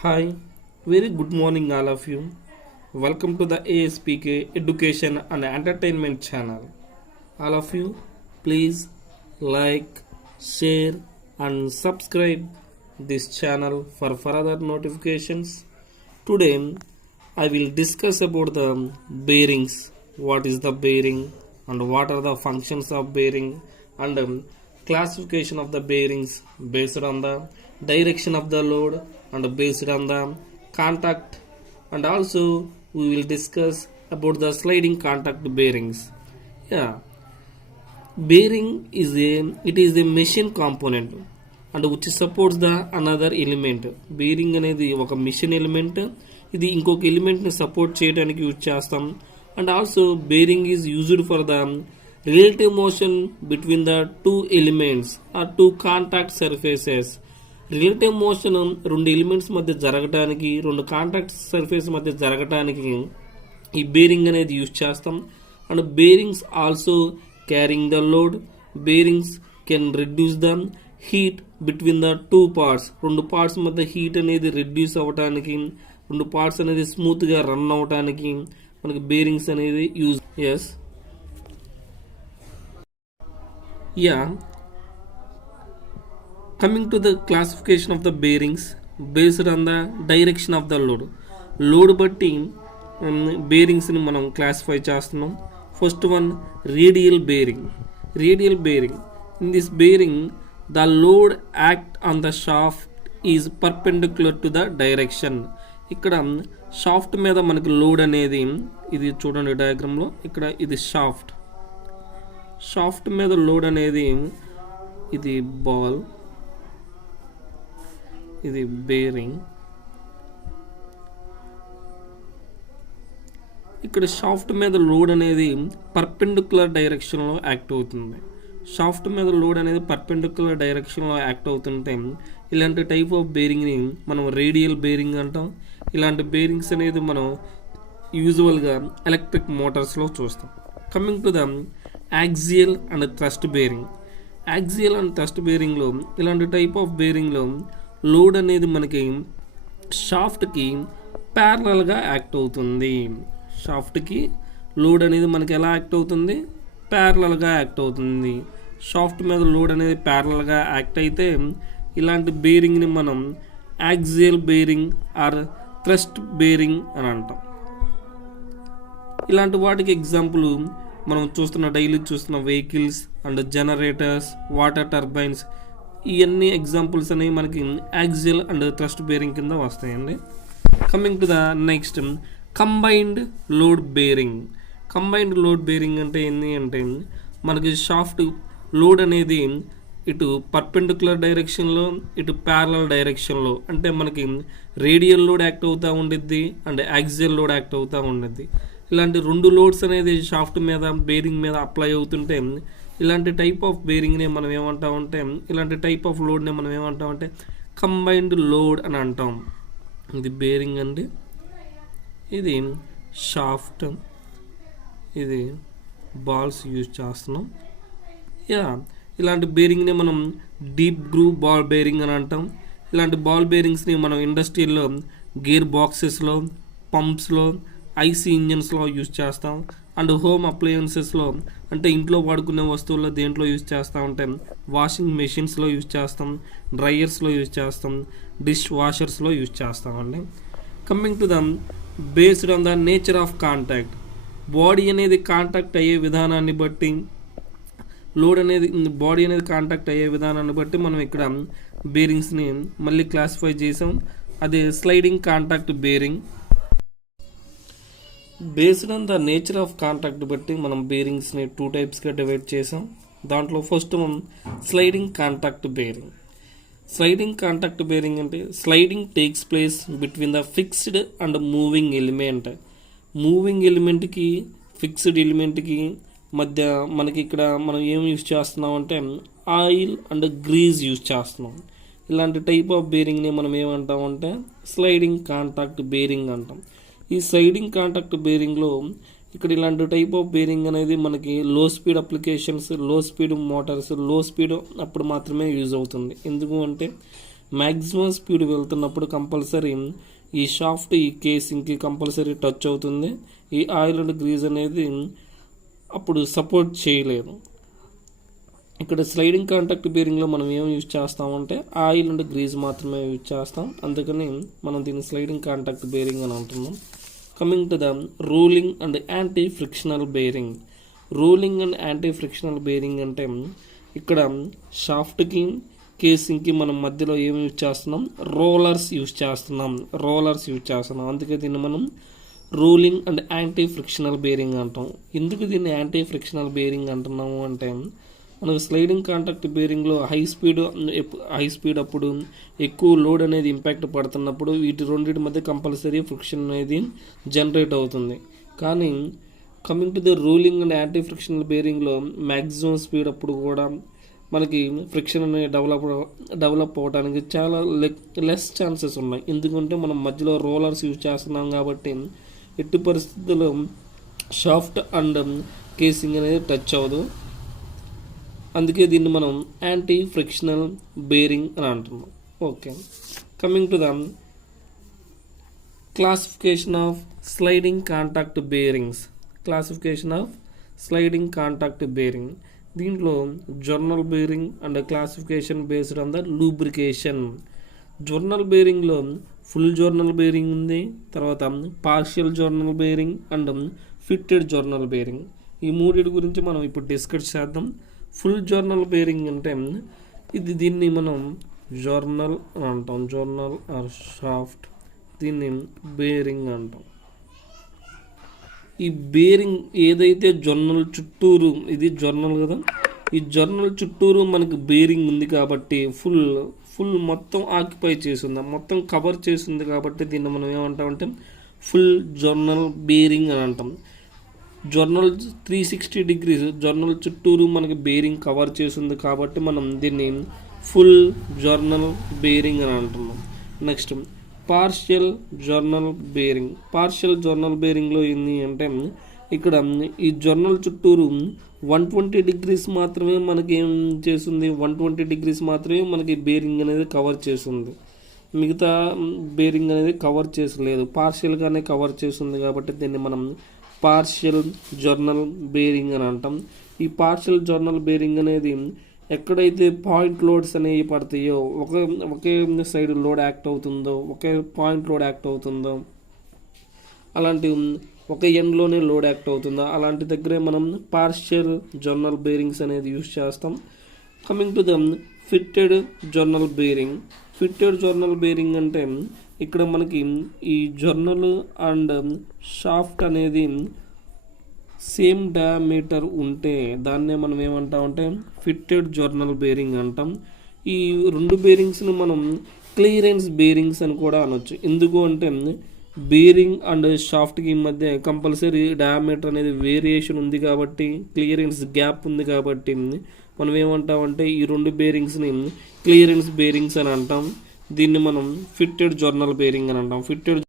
Hi, very good morning, all of you. Welcome to the ASPK Education and Entertainment channel. All of you, please like, share, and subscribe this channel for further notifications. Today, I will discuss about the bearings. What is the bearing, and what are the functions of bearing, and classification of the bearings based on the direction of the load and based on the contact, and also we will discuss about the sliding contact bearings. Yeah, bearing is a machine component and which supports the another element. Bearing అనేది ఒక machine element, ఇది ఇంకొక element ని support చేయడానికి use చేస్తాం. And also bearing is used for the relative motion between the two elements or two contact surfaces. Relative motion రెండు elements మధ్య జరగటానికి, రెండు కాంటాక్ట్ సర్ఫేస్ మధ్య జరగటానికి ఈ బేరింగ్ అనేది యూజ్ చేస్తాం. And bearings also carrying the load. Bearings can reduce the heat between the two parts. రెండు పార్ట్స్ మధ్య హీట్ అనేది రిడ్యూస్ అవ్వటానికి, రెండు పార్ట్స్ అనేది స్మూత్ గా రన్ అవటానికి మనకి బేరింగ్స్ అనేది use. Yes, yeah, coming to the classification of the bearings based on the direction of the load. Load బట్టి బేరింగ్స్ ని మనం క్లాసిఫై చేస్తున్నాం. First one, radial bearing. Radial bearing, in this bearing the load act on the shaft is perpendicular to the direction. ఇక్కడ shaft మీద మనకి load అనేది, ఇది చూడండి డయాగ్రామ్లో, ఇక్కడ ఇది షాఫ్ట్. షాఫ్ట్ మీద లోడ్ అనేది, ఇది బాల్, ఇది బేరింగ్. ఇక్కడ షాఫ్ట్ మీద లోడ్ అనేది పర్పెండిక్యులర్ డైరెక్షన్లో యాక్ట్ అవుతుంది. షాఫ్ట్ మీద లోడ్ అనేది పర్పెండిక్యులర్ డైరెక్షన్లో యాక్ట్ అవుతుంటే ఇలాంటి టైప్ ఆఫ్ బేరింగ్ని మనం రేడియల్ బేరింగ్ అంటాం. ఇలాంటి బేరింగ్స్ అనేది మనం యూజువల్గా ఎలక్ట్రిక్ మోటార్స్లో చూస్తాం. Coming to the axial and thrust bearing. Axial and thrust బేరింగ్లో, ఇలాంటి టైప్ ఆఫ్ బేరింగ్లో లోడ్ అనేది మనకి షాఫ్ట్కి ప్యారలల్గా యాక్ట్ అవుతుంది. షాఫ్ట్కి లోడ్ అనేది మనకి ఎలా యాక్ట్ అవుతుంది? ప్యారలల్గా యాక్ట్ అవుతుంది. షాఫ్ట్ మీద లోడ్ అనేది ప్యారలల్గా యాక్ట్ అయితే ఇలాంటి బేరింగ్ని మనం axial bearing or thrust bearing అని అంటాం. ఇలాంటి వాటికి ఎగ్జాంపుల్ మనం డైలీ చూస్తున్న vehicles and generators, water turbines, ఇవన్నీ ఎగ్జాంపుల్స్ అనేవి మనకి యాక్సియల్ అండ్ థ్రస్ట్ బేరింగ్ కింద వస్తాయండి. Coming to the next, combined load bearing. Combined load bearing అంటే ఏంటి అంటే మనకి షాఫ్ట్ లోడ్ అనేది ఇటు పర్పెండిక్యులర్ డైరెక్షన్లో, ఇటు ప్యారలల్ డైరెక్షన్లో, అంటే మనకి రేడియల్ లోడ్ యాక్ట్ అవుతూ ఉండిద్ది అండ్ యాక్సియల్ లోడ్ యాక్ట్ అవుతూ ఉండిద్ది. ఇలాంటి రెండు లోడ్స్ అనేది షాఫ్ట్ మీద, బేరింగ్ మీద అప్లై అవుతుంటే ఇలాంటి టైప్ ఆఫ్ బేరింగ్ని మనం ఏమంటామంటే, ఇలాంటి టైప్ ఆఫ్ లోడ్ని మనం ఏమంటామంటే కంబైన్డ్ లోడ్ అని అంటాం. ఇది బేరింగ్ అండి, ఇది షాఫ్ట్, ఇది బాల్స్ యూజ్ చేస్తున్నాం. యా, ఇలాంటి బేరింగ్ని మనం డీప్ గ్రూవ్ బాల్ బేరింగ్ అని అంటాం. ఇలాంటి బాల్ బేరింగ్స్ని మనం ఇండస్ట్రీలో గేర్ బాక్సెస్లో, పంప్స్లో, ఐసీ ఇంజన్స్లో యూజ్ చేస్తాం. అండ్ హోమ్ అప్లయన్సెస్లో, అంటే ఇంట్లో వాడుకునే వస్తువుల్లో దేంట్లో యూజ్ చేస్తాం అంటే వాషింగ్ మెషిన్స్లో యూజ్ చేస్తాం, డ్రైయర్స్లో యూజ్ చేస్తాం, డిష్ వాషర్స్లో యూజ్ చేస్తామండి. Coming to the based on the nature of contact. Body అనేది కాంటాక్ట్ అయ్యే విధానాన్ని బట్టి, లోడ్ అనేది బాడీ అనేది కాంటాక్ట్ అయ్యే విధానాన్ని బట్టి మనం ఇక్కడ బేరింగ్స్ని మళ్ళీ క్లాసిఫై చేసాం. అదే sliding contact bearing. Based on the nature of contact బట్టి మనం బేరింగ్స్ని 2 టైప్స్గా డివైడ్ చేసాం. దాంట్లో first sliding contact bearing. Sliding contact bearing అంటే sliding takes place between the fixed and moving element. Moving ఎలిమెంట్కి, ఫిక్స్డ్ ఎలిమెంట్కి మధ్య మనకి ఇక్కడ మనం ఏం యూజ్ చేస్తున్నాం అంటే ఆయిల్ అండ్ గ్రీజ్ యూజ్ చేస్తున్నాం. ఇలాంటి టైప్ ఆఫ్ బేరింగ్ని మనం ఏమంటాం అంటే స్లైడింగ్ కాంటాక్ట్ బేరింగ్ అంటాం. ఈ స్లైడింగ్ కాంటాక్ట్ బేరింగ్లో ఇక్కడ ఇలాంటి టైప్ ఆఫ్ బేరింగ్ అనేది మనకి లో స్పీడ్ అప్లికేషన్స్, లో స్పీడ్ మోటార్స్, లో స్పీడ్ అప్పుడు మాత్రమే యూజ్ అవుతుంది. ఎందుకు అంటే మ్యాక్సిమం స్పీడ్ వెళ్తున్నప్పుడు కంపల్సరీ ఈ షాఫ్ట్ ఈ కేసింగ్కి కంపల్సరీ టచ్ అవుతుంది. ఈ ఆయిల్ అండ్ గ్రీజ్ అనేది అప్పుడు సపోర్ట్ చేయలేదు. ఇక్కడ స్లైడింగ్ కాంటాక్ట్ బేరింగ్లో మనం ఏం యూజ్ చేస్తామంటే ఆయిల్ అండ్ గ్రీజ్ మాత్రమే యూజ్ చేస్తాం. అందుకని మనం దీన్ని స్లైడింగ్ కాంటాక్ట్ బేరింగ్ అని అంటున్నాం. Coming to the rolling and anti frictional bearing. Ruling and anti frictional bearing అంటే ఇక్కడ షాఫ్ట్కి కేసింగ్కి మనం మధ్యలో ఏం యూజ్ చేస్తున్నాం, రోలర్స్ యూజ్ చేస్తున్నాం. అందుకే దీన్ని మనం ruling and anti frictional bearing అంటాం. ఎందుకు దీన్ని యాంటీ ఫ్రిక్షనల్ బేరింగ్ అంటున్నాము అంటే మనకు స్లైడింగ్ కాంటాక్ట్ బేరింగ్లో హై స్పీడ్ అప్పుడు ఎక్కువ లోడ్ అనేది ఇంపాక్ట్ పడుతున్నప్పుడు వీటి రెండింటి మధ్య కంపల్సరీ ఫ్రిక్షన్ అనేది జనరేట్ అవుతుంది. కానీ coming to the rolling and anti frictional బేరింగ్లో మ్యాక్సిమం స్పీడ్ అప్పుడు కూడా మనకి ఫ్రిక్షన్ అనేది డెవలప్ అవ్వడానికి చాలా లెస్ ఛాన్సెస్ ఉన్నాయి. ఎందుకంటే మనం మధ్యలో రోలర్స్ యూజ్ చేస్తున్నాం కాబట్టి ఎట్టి పరిస్థితుల్లో షాఫ్ట్ అండ్ కేసింగ్ అనేది టచ్ అవ్వదు. అందుకే దీన్ని మనం యాంటీ ఫ్రిక్షనల్ బేరింగ్ అని అంటున్నాం. Okay, coming to the classification of sliding contact bearing. దీంట్లో journal bearing and classification based on the lubrication. Journal బేరింగ్లో ఫుల్ జర్నల్ బేరింగ్ ఉంది, తర్వాత partial journal bearing and fitted journal bearing. ఈ మూడింటి గురించి మనం ఇప్పుడు డిస్కస్ చేద్దాం. ఫుల్ జర్నల్ బేరింగ్ అంటే దీన్ని మనం జర్నల్ అని అంటాం. జర్నల్ ఆర్ షాఫ్ట్, దీన్ని బేరింగ్ అంటాం. ఈ బేరింగ్ ఏదైతే జర్నల్ చుట్టూరు, ఇది జర్నల్ కదా, ఈ జర్నల్ చుట్టూరు మనకి బేరింగ్ ఉంది కాబట్టి ఫుల్ మొత్తం ఆక్యుపై చేసింది, మొత్తం కవర్ చేసింది కాబట్టి దీన్ని మనం ఏమంటామంటే ఫుల్ జర్నల్ బేరింగ్ అని అంటాం. జర్నల్ 360 degrees జర్నల్ చుట్టూరు మనకి బేరింగ్ కవర్ చేసింది కాబట్టి మనం దీన్ని ఫుల్ జర్నల్ బేరింగ్ అని అంటున్నాం. నెక్స్ట్ పార్షియల్ జర్నల్ బేరింగ్లో ఏంటి అంటే ఇక్కడ ఈ జర్నల్ చుట్టూరు 120 degrees మాత్రమే మనకి ఏం చేస్తుంది, 120 degrees మాత్రమే మనకి బేరింగ్ అనేది కవర్ చేస్తుంది. మిగతా బేరింగ్ అనేది కవర్ చేసలేదు, పార్షియల్గానే కవర్ చేస్తుంది కాబట్టి దీన్ని మనం పార్షియల్ జర్నల్ బేరింగ్ అని అంటాం. ఈ పార్షియల్ జర్నల్ బేరింగ్ అనేది ఎక్కడైతే పాయింట్ లోడ్స్ అనేవి పడతాయో, ఒకే సైడ్ లోడ్ యాక్ట్ అవుతుందో, ఒకే పాయింట్ లోడ్ యాక్ట్ అవుతుందో, అలాంటి ఒక ఎండ్లోనే లోడ్ యాక్ట్ అవుతుందో అలాంటి దగ్గరే మనం పార్షియల్ జర్నల్ బేరింగ్స్ అనేది యూజ్ చేస్తాం. Coming to the fitted journal bearing అంటే ఇక్కడ మనకి ఈ జర్నల్ అండ్ షాఫ్ట్ అనేది సేమ్ డయామీటర్ ఉంటే దాన్నే మనం ఏమంటామంటే ఫిట్టెడ్ జర్నల్ బేరింగ్ అంటాం. ఈ రెండు బేరింగ్స్ని మనం క్లియరెన్స్ బేరింగ్స్ అని కూడా అనొచ్చు. ఎందుకు అంటే బేరింగ్ అండ్ షాఫ్ట్కి మధ్య కంపల్సరీ డయామీటర్ అనేది వేరియేషన్ ఉంది కాబట్టి, క్లియరెన్స్ గ్యాప్ ఉంది కాబట్టి మనం ఏమంటామంటే ఈ రెండు బేరింగ్స్ని క్లియరెన్స్ బేరింగ్స్ అని అంటాం. దీన్ని మనం ఫిట్టెడ్ జర్నల్ బేరింగ్ అని అంటాం. ఫిట్టెడ్